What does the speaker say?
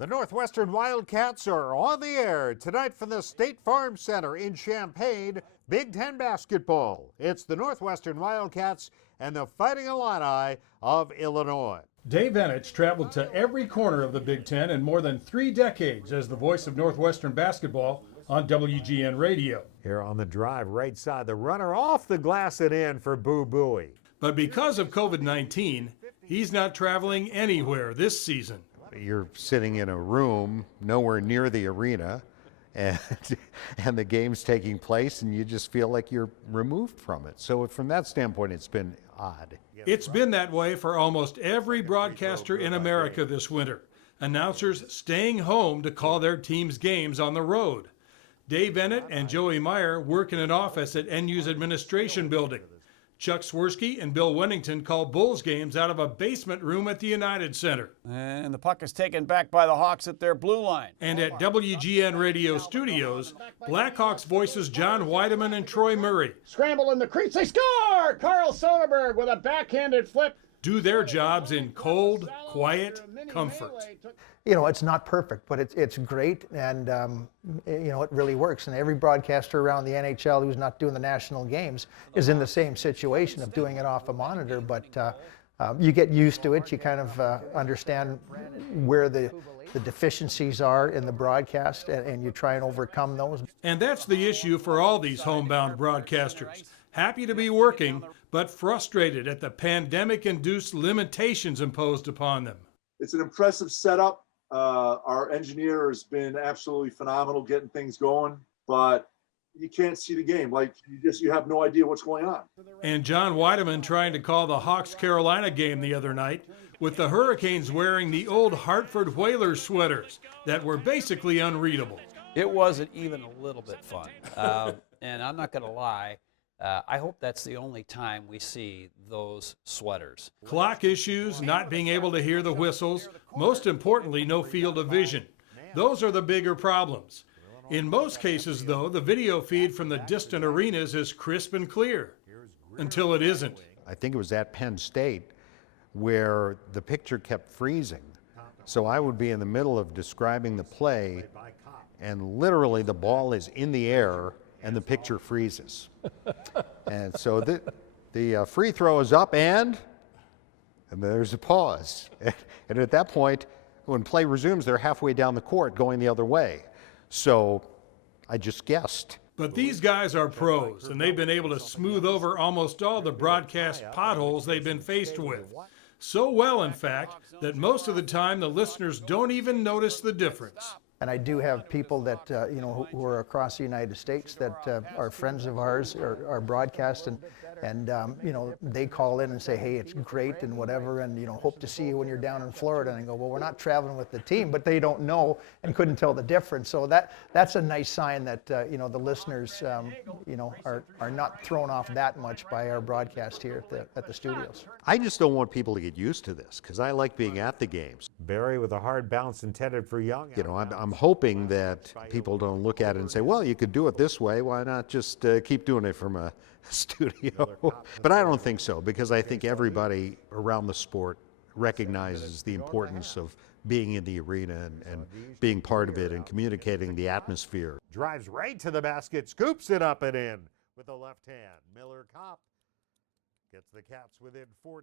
The Northwestern Wildcats are on the air tonight from the State Farm Center in Champaign. Big Ten basketball. It's the Northwestern Wildcats and the Fighting Illini of Illinois. Dave Enich traveled to every corner of the Big Ten in more than 3 decades as the voice of Northwestern basketball on WGN Radio. Here on the drive right side, the runner off the glass and in for Boo Buie. But because of COVID-19, he's not traveling anywhere this season. You're sitting in a room nowhere near the arena, and the game's taking place, and you just feel like you're removed from it. So from that standpoint, it's been odd. It's been that way for almost every broadcaster in America this winter. Announcers staying home to call their team's games on the road. Dave Ennett and Joey Meyer work in an office at NU's administration building. Chuck Swirsky and Bill Wennington call Bulls games out of a basement room at the United Center. And the puck is taken back by the Hawks at their blue line. And at WGN Radio Studios, Blackhawks voices John Weideman and Troy Murray Scramble in the crease, they score! Carl Soderberg with a backhanded flip. do their jobs in cold, quiet comfort. You know, it's not perfect, but it's great, and you know, it really works. And every broadcaster around the NHL who's not doing the national games is in the same situation of doing it off a monitor. But you get used to it. You kind of understand where the deficiencies are in the broadcast, and you try and overcome those. And that's the issue for all these homebound broadcasters. Happy to be working, but frustrated at the pandemic-induced limitations imposed upon them. It's an impressive setup. Our engineer has been absolutely phenomenal getting things going, but you can't see the game. Like, you have no idea what's going on. And John Weideman trying to call the Hawks-Carolina game the other night with the Hurricanes wearing the old Hartford Whalers sweaters that were basically unreadable. It wasn't even a little bit fun. And I'm not going to lie, I hope that's the only time we see those sweaters. Clock issues, not being able to hear the whistles, most importantly, no field of vision. Those are the bigger problems. In most cases, though, the video feed from the distant arenas is crisp and clear, until it isn't. I think it was at Penn State where the picture kept freezing. So I would be in the middle of describing the play, and literally the ball is in the air and the picture freezes. And so the free throw is up, and there's a pause. And at that point, when play resumes, they're halfway down the court going the other way. So I just guessed. But these guys are pros, and they've been able to smooth over almost all the broadcast potholes they've been faced with. So well, in fact, that most of the time the listeners don't even notice the difference. And I do have people that, you know, who are across the United States that are friends of ours, are broadcast, and you know, they call in and say, hey, it's great and whatever, and, you know, hope to see you when you're down in Florida. And I go, well, we're not traveling with the team, but they don't know and couldn't tell the difference. So that's a nice sign that, you know, the listeners, you know, are not thrown off that much by our broadcast here at the studios. I just don't want people to get used to this, because I like being at the games. Barry with a hard bounce intended for Young. You know, I'm hoping that people don't look at it and say, well, you could do it this way. Why not just keep doing it from a studio? But I don't think so, because I think everybody around the sport recognizes the importance of being in the arena and being part of it and communicating the atmosphere. Drives right to the basket, scoops it up and in with the left hand. Miller Kopp gets the Cats within 14.